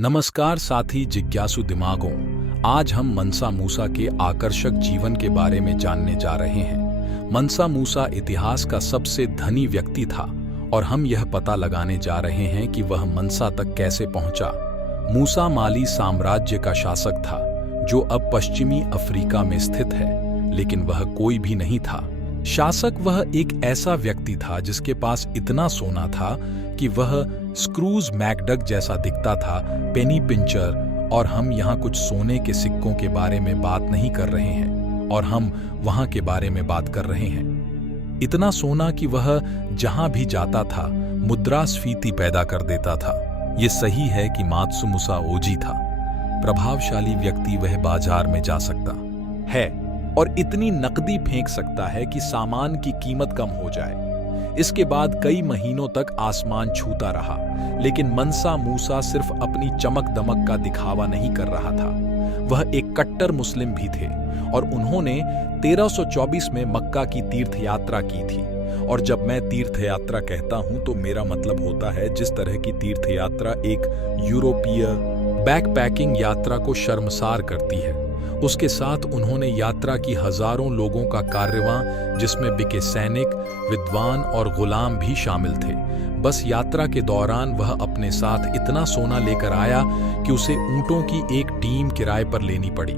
नमस्कार साथी जिज्ञासु दिमागों। आज हम मनसा मूसा के आकर्षक जीवन के बारे में जानने जा रहे हैं। मनसा मूसा इतिहास का सबसे धनी व्यक्ति था और हम यह पता लगाने जा रहे हैं कि वह मनसा तक कैसे पहुंचा। मूसा माली साम्राज्य का शासक था जो अब पश्चिमी अफ्रीका में स्थित है, लेकिन वह कोई भी नहीं था शासक। वह एक ऐसा व्यक्ति था जिसके पास इतना सोना था कि वह स्क्रूज मैकडक जैसा दिखता था, पेनी पिंचर। और हम यहाँ कुछ सोने के सिक्कों के बारे में बात नहीं कर रहे हैं, और हम वहाँ के बारे में बात कर रहे हैं। इतना सोना कि वह जहाँ भी जाता था मुद्रास्फीति पैदा कर देता था। ये सही है कि मात्सुमुसा ओजी था प्रभावशाली व्यक्ति। वह बाजार में जा सकता है और इतनी नकदी फेंक सकता है कि सामान की कीमत कम हो जाए। इसके बाद कई महीनों तक आसमान छूता रहा, लेकिन मनसा मूसा सिर्फ अपनी चमक दमक का दिखावा नहीं कर रहा था। वह एक कट्टर मुस्लिम भी थे और उन्होंने 1324 में मक्का की तीर्थ यात्रा की थी। और जब मैं तीर्थ यात्रा कहता हूं तो मेरा मतलब होता है जिस तरह की तीर्थ यात्रा एक यूरोपीय बैकपैकिंग यात्रा को शर्मसार करती है, उसके साथ उन्होंने यात्रा की। हजारों लोगों का कारवां जिसमें बिके सैनिक, विद्वान और गुलाम भी शामिल थे। बस यात्रा के दौरान वह अपने साथ इतना सोना लेकर आया कि उसे ऊंटों की एक टीम किराए पर लेनी पड़ी।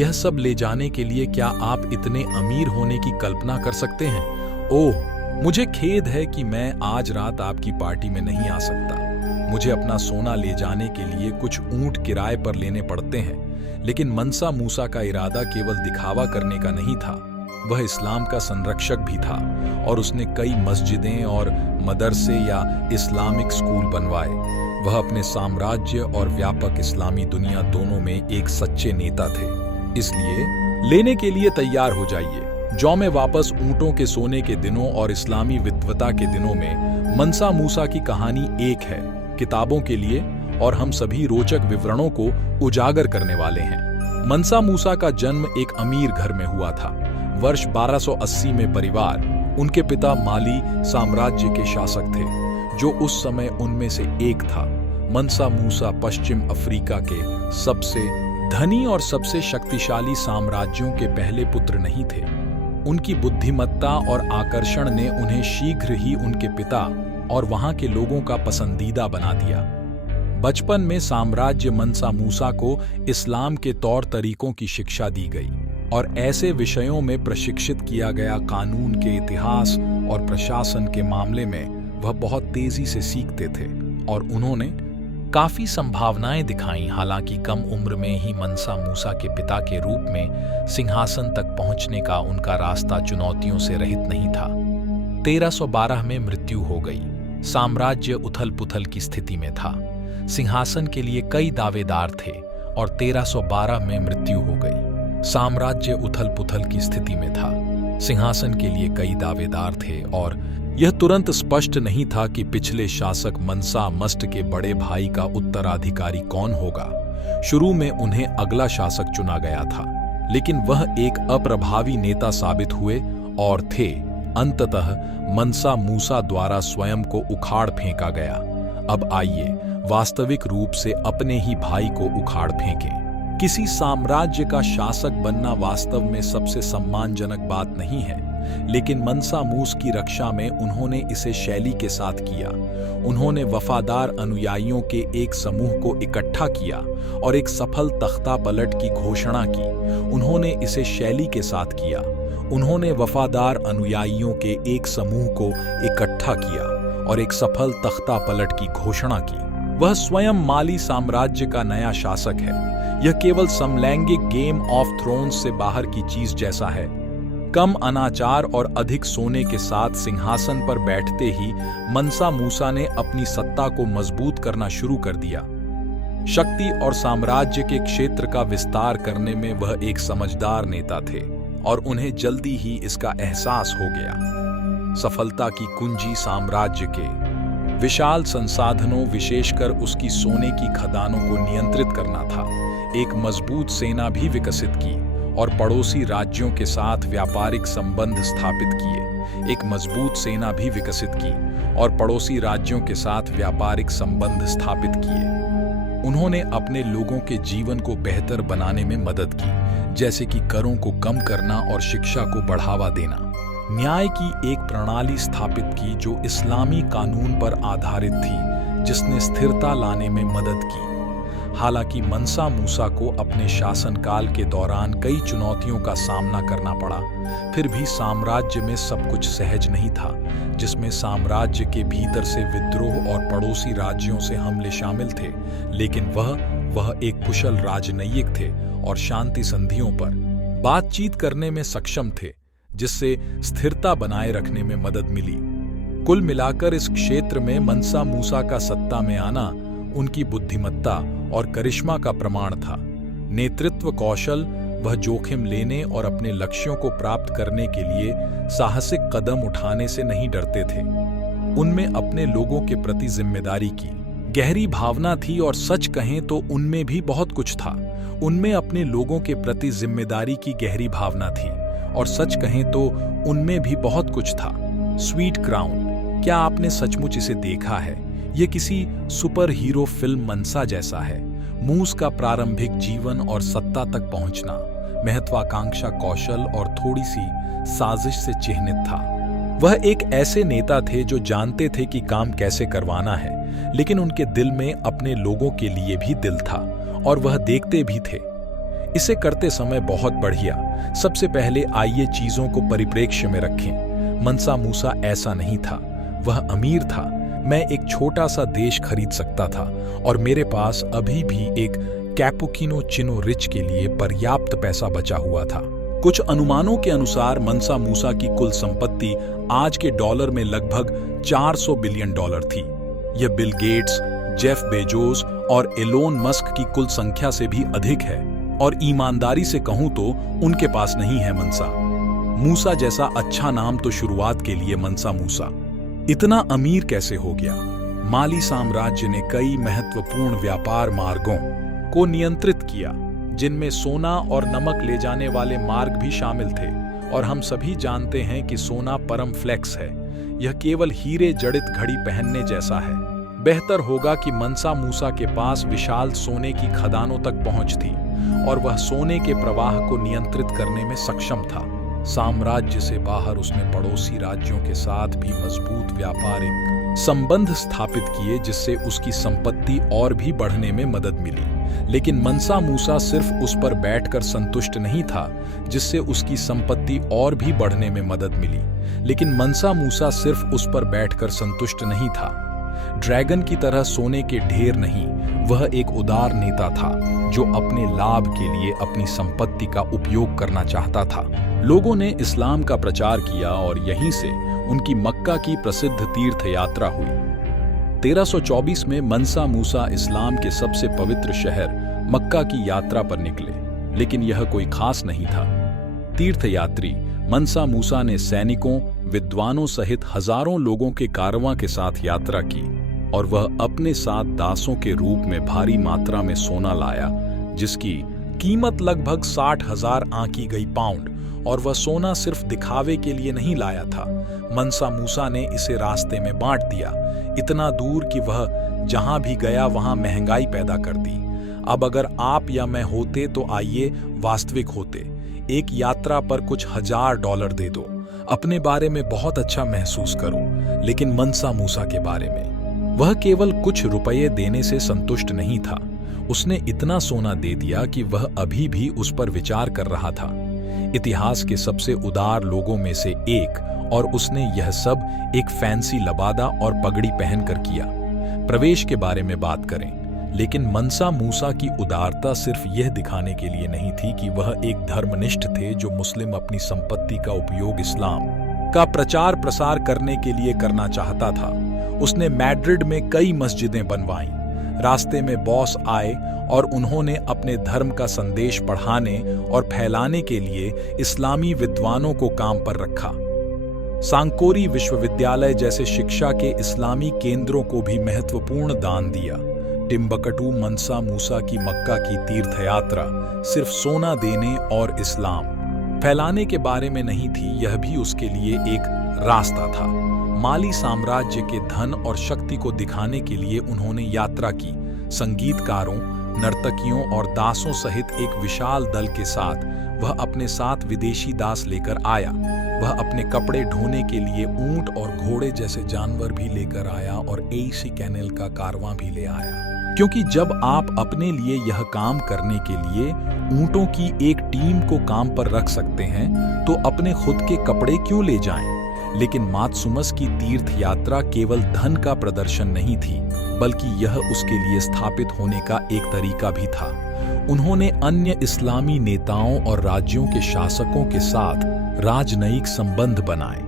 यह सब ले जाने के लिए क्या आप इतने अमीर होने की कल्पना कर सकते हैं? ओह, मुझे खेद है कि मैं आज रात आपकी पार्टी में नहीं आ सकता। मुझे अपना सोना ले जाने के लिए कुछ ऊंट किराए पर लेने पड़ते हैं। लेकिन मनसा मूसा का इरादा केवल दिखावा करने का नहीं था, वह इस्लाम का संरक्षक भी था और उसने कई मस्जिदें और मदरसे या इस्लामिक स्कूल बनवाए। वह अपने साम्राज्य और व्यापक इस्लामी दुनिया दोनों में एक सच्चे नेता थे। इसलिए लेने के लिए तैयार हो जाइए। जौ में वापस ऊंटों के सोने के दिनों और इस्लामी विद्वता के दिनों में मनसा मूसा की कहानी एक है किताबों के लिए, और हम सभी रोचक विवरणों को उजागर करने वाले हैं। मनसा मूसा का जन्म एक अमीर घर में हुआ था। वर्ष 1280 में परिवार, उनके पिता माली साम्राज्य के शासक थे जो उस समय उनमें से एक था। मनसा मूसा पश्चिम अफ्रीका के सबसे धनी और सबसे शक्तिशाली साम्राज्यों के पहले पुत्र नहीं थे। उनकी बुद्धिमत्ता और आकर्षण ने उन्हें शीघ्र ही उनके पिता और वहां के लोगों का पसंदीदा बना दिया। बचपन में साम्राज्य मनसा मूसा को इस्लाम के तौर तरीकों की शिक्षा दी गई और ऐसे विषयों में प्रशिक्षित किया गया। कानून के इतिहास और प्रशासन के मामले में वह बहुत तेजी से सीखते थे और उन्होंने काफी संभावनाएं दिखाई। हालांकि कम उम्र में ही मनसा मूसा के पिता के रूप में सिंहासन तक पहुंचने का उनका रास्ता चुनौतियों से रहित नहीं था। 1312 में मृत्यु हो गई। साम्राज्य उथल पुथल की स्थिति में था। सिंहासन के लिए कई दावेदार थे और 1312 में मृत्यु हो गई। साम्राज्य उथल पुथल की स्थिति में था। सिंहासन के लिए कई दावेदार थे और यह तुरंत स्पष्ट नहीं था कि पिछले शासक मनसा मस्ट के बड़े भाई का उत्तराधिकारी कौन होगा। शुरू में उन्हें अगला शासक चुना गया था, लेकिन वह एक अप्रभावी नेता साबित हुए और थे। अंततः मनसा मूसा द्वारा स्वयं को उखाड़ फेंका गया। अब आइए वास्तविक रूप से अपने ही भाई को उखाड़ फेंकें। किसी साम्राज्य का शासक बनना वास्तव में सबसे सम्मानजनक बात नहीं है, लेकिन मनसा मूस की रक्षा में उन्होंने इसे शैली के साथ किया। उन्होंने वफादार अनुयायियों के एक समूह को इकट्ठा किया और एक सफल तख्ता पलट की घोषणा की। उन्होंने इसे शैली के साथ किया। उन्होंने वफादार अनुयायियों के एक समूह को इकट्ठा किया और एक सफल तख्ता पलट की घोषणा की। वह स्वयं माली साम्राज्य का नया शासक है। यह केवल समलैंगिक गेम ऑफ थ्रोन्स से बाहर की चीज जैसा है। कम अनाचार और अधिक सोने के साथ सिंहासन पर बैठते ही मनसा मूसा ने अपनी सत्ता को मजबूत करना शुरू कर दिया। शक्ति और साम्राज्य के क्षेत्र का विस्तार करने में वह एक समझदार नेता थे और उन्हें जल्दी ही इसका एहसास हो गया। सफलता की कुंजी साम्राज्य के विशाल संसाधनों, विशेषकर उसकी सोने की खदानों को नियंत्रित करना था। एक मजबूत सेना भी विकसित की और पड़ोसी राज्यों के साथ व्यापारिक संबंध स्थापित किए। एक मजबूत सेना भी विकसित की और पड़ोसी राज्यों के साथ व्यापारिक संबंध स्थापित किए। उन्होंने अपने लोगों के जीवन को बेहतर बनाने में मदद की, जैसे कि करों को कम करना और शिक्षा को बढ़ावा देना। न्याय की एक प्रणाली स्थापित की जो इस्लामी कानून पर आधारित थी, जिसने स्थिरता लाने में मदद की। हालांकि मंसा मूसा को अपने शासनकाल के दौरान कई चुनौतियों का सामना करना पड़ा, फिर भी साम्राज्य में सब कुछ सहज नहीं था, जिसमें साम्राज्य के भीतर से विद्रोह और पड़ोसी राज्यों से हमले शामिल थे। लेकिन वह एक कुशल राजनयिक थे और शांति संधियों पर बातचीत करने में सक्षम थे, जिससे स्थिरता बनाए रखने में मदद मिली। कुल मिलाकर इस क्षेत्र में मंसा मूसा का सत्ता में आना उनकी बुद्धिमत्ता और करिश्मा का प्रमाण था। नेतृत्व कौशल, वह जोखिम लेने और अपने लक्ष्यों को प्राप्त करने के लिए साहसिक कदम उठाने से नहीं डरते थे। उनमें अपने लोगों के प्रति जिम्मेदारी की गहरी भावना थी और सच कहें तो उनमें भी बहुत कुछ था। उनमें अपने लोगों के प्रति जिम्मेदारी की गहरी भावना थी और सच कहें तो उनमें भी बहुत कुछ था। स्वीट क्राउन, क्या आपने सचमुच इसे देखा है? ये किसी सुपर हीरो फिल्म मंसा जैसा है। मूस का प्रारंभिक जीवन और सत्ता तक पहुंचना महत्वाकांक्षा, कौशल और थोड़ी सी साजिश से चिह्नित था। वह एक ऐसे नेता थे जो जानते थे कि काम कैसे करवाना है, लेकिन उनके दिल में अपने लोगों के लिए भी दिल था और वह देखते भी थे। इसे करते समय बहुत बढ़िया। सबसे पहले आइए चीजों को परिप्रेक्ष्य में रखें। मंसा मूसा ऐसा नहीं था। वह अमीर था। मैं एक छोटा सा देश खरीद सकता था और मेरे पास अभी भी एक कैपुचिनो चिनो रिच के लिए पर्याप्त पैसा बचा हुआ था। कुछ अनुमानों के अनुसार मंसा मूसा की कुल संपत्ति आज के डॉलर में लगभग 400 बिलियन डॉलर थी। यह बिल गेट्स, जेफ बेजोस और एलोन मस्क की कुल संख्या से भी अधिक है और ईमानदारी से कहूं तो उनके पास नहीं है। मंसा मूसा जैसा अच्छा नाम तो शुरुआत के लिए मंसा मूसा इतना अमीर कैसे हो गया? माली साम्राज्य ने कई महत्वपूर्ण व्यापार मार्गों को नियंत्रित किया, जिनमें सोना और नमक ले जाने वाले मार्ग भी शामिल थे। और हम सभी जानते हैं कि सोना परम फ्लेक्स है। यह केवल हीरे जड़ित घड़ी पहनने जैसा है। बेहतर होगा कि मंसा मूसा के पास विशाल सोने की खदानों तक पहुंच थी और वह सोने के प्रवाह को नियंत्रित करने में सक्षम था। साम्राज्य से बाहर उसने पड़ोसी राज्यों के साथ भी मजबूत व्यापारिक संबंध स्थापित किए, जिससे उसकी संपत्ति और भी बढ़ने में मदद मिली। लेकिन मंसा मूसा सिर्फ उस पर बैठकर संतुष्ट नहीं था, जिससे उसकी संपत्ति और भी बढ़ने में मदद मिली। लेकिन मंसा मूसा सिर्फ उस पर बैठकर संतुष्ट नहीं था। ड्रैगन की तरह सोने के ढेर नहीं, वह एक उदार नेता था जो अपने लाभ के लिए अपनी संपत्ति का उपयोग करना चाहता था। लोगों ने इस्लाम का प्रचार किया और यहीं से उनकी मक्का की प्रसिद्ध तीर्थ यात्रा हुई। 1324 में मंसा मूसा इस्लाम के सबसे पवित्र शहर मक्का की यात्रा पर निकले, लेकिन यह कोई खास नहीं था। तीर्थयात्री मंसा मूसा ने सैनिकों, विद्वानों सहित हजारों लोगों के कारवां के साथ यात्रा की और वह अपने साथ दासों के रूप में भारी मात्रा में सोना लाया, जिसकी कीमत लगभग 60,000 आंकी गई पाउंड। और वह सोना सिर्फ दिखावे के लिए नहीं लाया था। मंसा मूसा ने इसे रास्ते में बांट दिया, इतना दूर कि वह जहां भी गया वहां महंगाई पैदा कर दी। अब अगर आप या मैं होते तो आइए वास्तविक होते। एक यात्रा पर कुछ $1000 दे दो, अपने बारे में बहुत अच्छा महसूस करो। लेकिन मंसा मूसा के बारे में, वह केवल कुछ रुपये देने से संतुष्ट नहीं था। उसने इतना सोना दे दिया कि वह अभी भी उस पर विचार कर रहा था। इतिहास के सबसे उदार लोगों में से एक, और उसने यह सब एक फैंसी लबादा और पगड़ी पहनकर किया। प्रवेश के बारे में बात करें, लेकिन मंसा मूसा की उदारता सिर्फ यह दिखाने के लिए नहीं थी कि वह एक धर्मनिष्ठ थे जो मुस्लिम अपनी संपत्ति का उपयोग इस्लाम का प्रचार प्रसार करने के लिए करना चाहता था। उसने मैड्रिड में कई मस्जिदें बनवाईं। रास्ते में बॉस आए और उन्होंने अपने धर्म का संदेश पढ़ाने और फैलाने के लिए इस्लामी विद्वानों को काम पर रखा। सांकोरी विश्वविद्यालय जैसे शिक्षा के इस्लामी केंद्रों को भी महत्वपूर्ण दान दिया। टिम्बकटू मंसा मूसा की मक्का की तीर्थयात्रा सिर्फ सोना देने और इस्लाम फैलाने के बारे में नहीं थी, यह भी उसके लिए एक रास्ता था। माली साम्राज्य के धन और शक्ति को दिखाने के लिए उन्होंने यात्रा की, संगीतकारों, नर्तकियों और दासों सहित एक विशाल दल के साथ वह अपने साथ विदेशी दास लेकर आया। वह अपने कपड़े ढोने के लिए ऊंट और घोड़े जैसे जानवर भी लेकर आया और एसी कैनेल का कारवां भी ले आया, क्योंकि जब आप अपने लिए यह काम करने के लिए ऊंटों की एक टीम को काम पर रख सकते हैं तो अपने खुद के कपड़े क्यों ले जाएं? लेकिन मात्सुमस की तीर्थ यात्रा केवल धन का प्रदर्शन नहीं थी, बल्कि यह उसके लिए स्थापित होने का एक तरीका भी था। उन्होंने अन्य इस्लामी नेताओं और राज्यों के शासकों के साथ राजनयिक संबंध बनाए।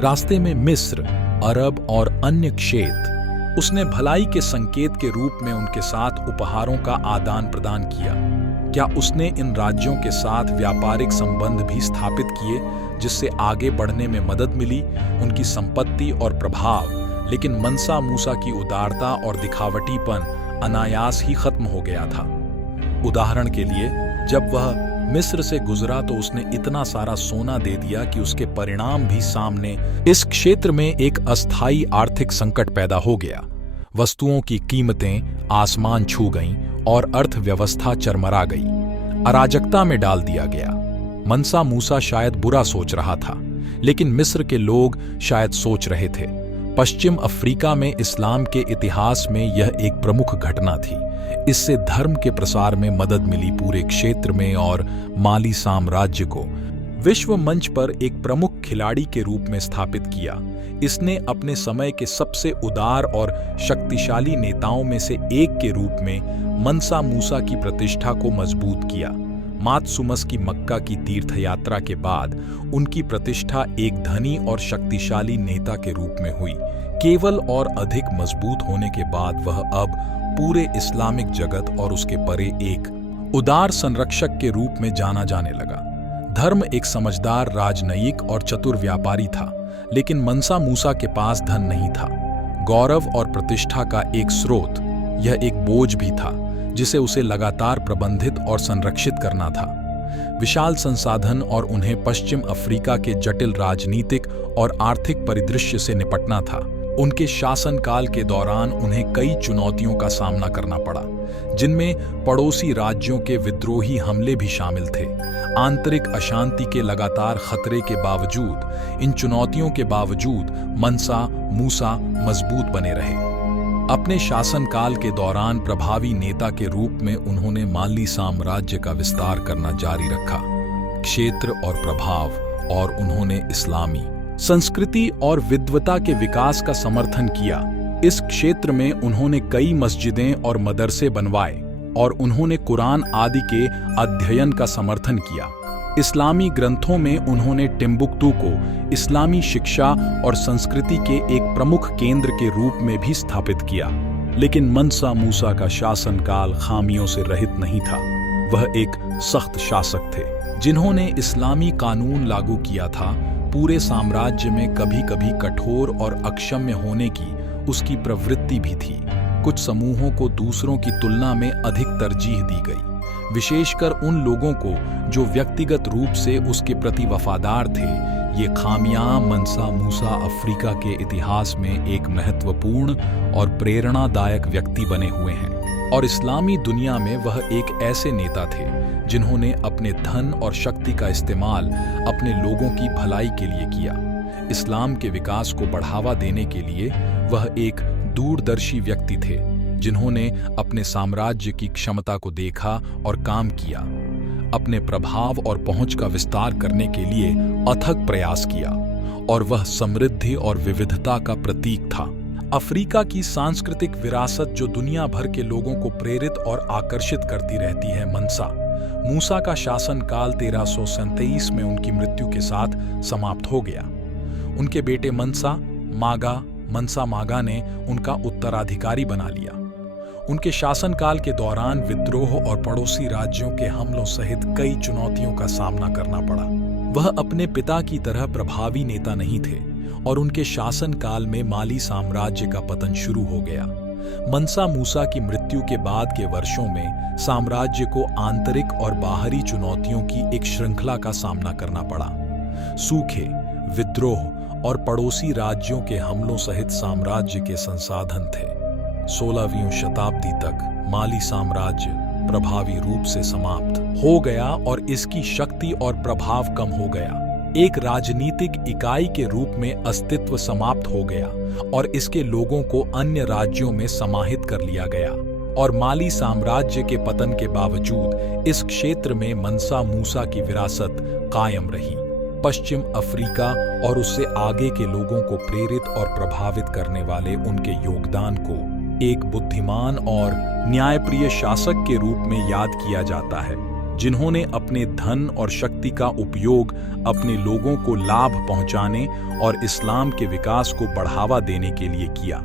रास्ते में मिस्र, अरब और अन्य क्षेत्र उसने भलाई के संकेत के रूप में उनके साथ उपहारों का आदान प्रदान किया। क्या उसने इन राज्यों के साथ व्यापारिक संबंध भी स्थापित किए जिससे आगे बढ़ने में मदद मिली, उनकी संपत्ति और प्रभाव। लेकिन मनसा मूसा की उदारता और दिखावटीपन अनायास ही खत्म हो गया था। उदाहरण के लिए, जब वह मिस्र से गुजरा तो उसने इतना सारा सोना दे दिया कि उसके परिणाम भी सामने। इस क्षेत्र में एक अस्थायी आर्थिक संकट पैदा हो गया। वस्तुओं की कीमतें आसमान छू गईं और अर्थव्यवस्था चरमरा गई, अराजकता में डाल दिया गया। मनसा मूसा शायद बुरा सोच रहा था, लेकिन मिस्र के लोग शायद सोच रहे थे। पश्चिम अफ्रीका में इस्लाम के इतिहास में यह एक प्रमुख घटना थी। इससे धर्म के प्रसार में मदद मिली पूरे क्षेत्र में और माली साम्राज्य को विश्व मंच पर एक प्रमुख खिलाड़ी के रूप में स्थापित किया। इसने अपने समय के सबसे उदार और शक्तिशाली नेताओं में से एक के रूप में मनसा मूसा की प्रतिष्ठा को मजबूत किया। मात्सुमस की मक्का की तीर्थयात्रा के बाद उनकी प्रतिष्ठा एक धनी और शक्तिशाली नेता के रूप में हुई। केवल और अधिक मजबूत होने के बाद वह अब पूरे इस्लामिक जगत और उसके परे एक उदार संरक्षक के रूप में जाना जाने लगा। धर्म एक समझदार राजनयिक और चतुर व्यापारी था, लेकिन मनसा मूसा के पास धन नहीं था। गौरव और प्रतिष्ठा का एक स्रोत, यह एक बोझ भी था जिसे उसे लगातार प्रबंधित और संरक्षित करना था। विशाल संसाधन और उन्हें पश्चिम अफ्रीका के जटिल राजनीतिक और आर्थिक परिदृश्य से निपटना था। उनके शासनकाल के दौरान उन्हें कई चुनौतियों का सामना करना पड़ा, जिनमें पड़ोसी राज्यों के विद्रोही हमले भी शामिल थे। आंतरिक अशांति के लगातार खतरे के बावजूद, इन चुनौतियों के बावजूद मनसा मूसा मजबूत बने रहे। अपने शासनकाल के दौरान प्रभावी नेता के रूप में उन्होंने माली साम्राज्य का विस्तार करना जारी रखा। क्षेत्र और प्रभाव, और उन्होंने इस्लामी संस्कृति और विद्वता के विकास का समर्थन किया। इस क्षेत्र में उन्होंने कई मस्जिदें और मदरसे बनवाए और उन्होंने कुरान आदि के अध्ययन का समर्थन किया। इस्लामी ग्रंथों में उन्होंने टिम्बुक्तू को इस्लामी शिक्षा और संस्कृति के एक प्रमुख केंद्र के रूप में भी स्थापित किया। लेकिन मनसा मूसा का शासनकाल खामियों से रहित नहीं था। वह एक सख्त शासक थे, जिन्होंने इस्लामी कानून लागू किया था। पूरे साम्राज्य में कभी-कभी कठोर और अक्षम्य होने की उसकी प्रवृत्ति भी थी। कुछ समूहों को दूसरों की तुलना में अधिक तरजीह दी गई, विशेषकर उन लोगों को जो व्यक्तिगत रूप से उसके प्रति वफादार थे। ये खामियां मनसा मूसा अफ्रीका के इतिहास में एक महत्वपूर्ण और प्रेरणादायक व्यक्ति बने हुए हैं, और इस्लामी दुनिया में वह एक ऐसे नेता थे जिन्होंने अपने धन और शक्ति का इस्तेमाल अपने लोगों की भलाई के लिए किया। इस्लाम के विकास को बढ़ावा देने के लिए वह एक दूरदर्शी व्यक्ति थे, जिन्होंने अपने साम्राज्य की क्षमता को देखा और काम किया। अपने प्रभाव और पहुंच का विस्तार करने के लिए अथक प्रयास किया, और वह समृद्धि और विविधता का प्रतीक था। अफ्रीका की सांस्कृतिक विरासत जो दुनिया भर के लोगों को प्रेरित और आकर्षित करती रहती है। मनसा मूसा का शासनकाल 1337 में उनकी मृत्यु के साथ समाप्त हो गया। उनके बेटे मनसा मागा ने उनका उत्तराधिकारी बना लिया। उनके शासनकाल के दौरान विद्रोह और पड़ोसी राज्यों के हमलों सहित कई चुनौतियों का सामना करना पड़ा। वह अपने पिता की तरह प्रभावी नेता नहीं थे, और उनके शासनकाल में माली साम्राज्य का पतन शुरू हो गया। मनसा मूसा की मृत्यु के बाद के वर्षों में साम्राज्य को आंतरिक और बाहरी चुनौतियों की एक श्रृंखला का सामना करना पड़ा। सूखे, विद्रोह और पड़ोसी राज्यों के हमलों सहित साम्राज्य के संसाधन थे। 16वीं शताब्दी तक माली साम्राज्य प्रभावी रूप से समाप्त हो गया और इसकी शक्ति और प्रभाव कम हो गया। एक राजनीतिक इकाई के रूप में अस्तित्व समाप्त हो गया और इसके लोगों को अन्य राज्यों में समाहित कर लिया गया। और माली साम्राज्य के पतन के बावजूद इस क्षेत्र में मनसा मूसा की विरासत कायम रही। पश्चिम अफ्रीका और उससे आगे के लोगों को प्रेरित और प्रभावित करने वाले उनके योगदान को एक बुद्धिमान और न्यायप्रिय शासक के रूप में याद किया जाता है, जिन्होंने अपने धन और शक्ति का उपयोग अपने लोगों को लाभ पहुंचाने और इस्लाम के विकास को बढ़ावा देने के लिए किया।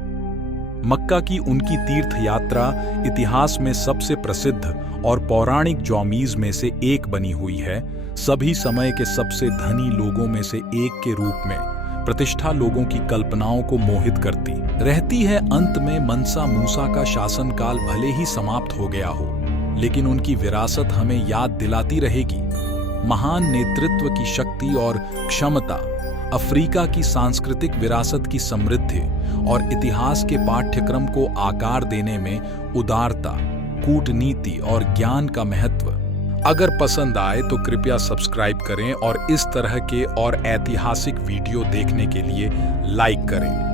मक्का की उनकी तीर्थ यात्रा इतिहास में सबसे प्रसिद्ध और पौराणिक जौमीज में से एक बनी हुई है। सभी समय के सबसे धनी लोगों में से एक के रूप में प्रतिष्ठा लोगों की कल्पनाओं को मोहित करती रहती है। अंत में मनसा मूसा का शासनकाल भले ही समाप्त हो गया हो, लेकिन उनकी विरासत हमें याद दिलाती रहेगी। महान नेतृत्व की शक्ति और क्षमता, अफ्रीका की सांस्कृतिक विरासत की समृद्धि और इतिहास के पाठ्यक्रम को आकार देने में उदारता, कूटनीति और ज्ञान का महत्व। अगर पसंद आए तो कृपया सब्सक्राइब करें और इस तरह के और ऐतिहासिक वीडियो देखने के लिए लाइक करें।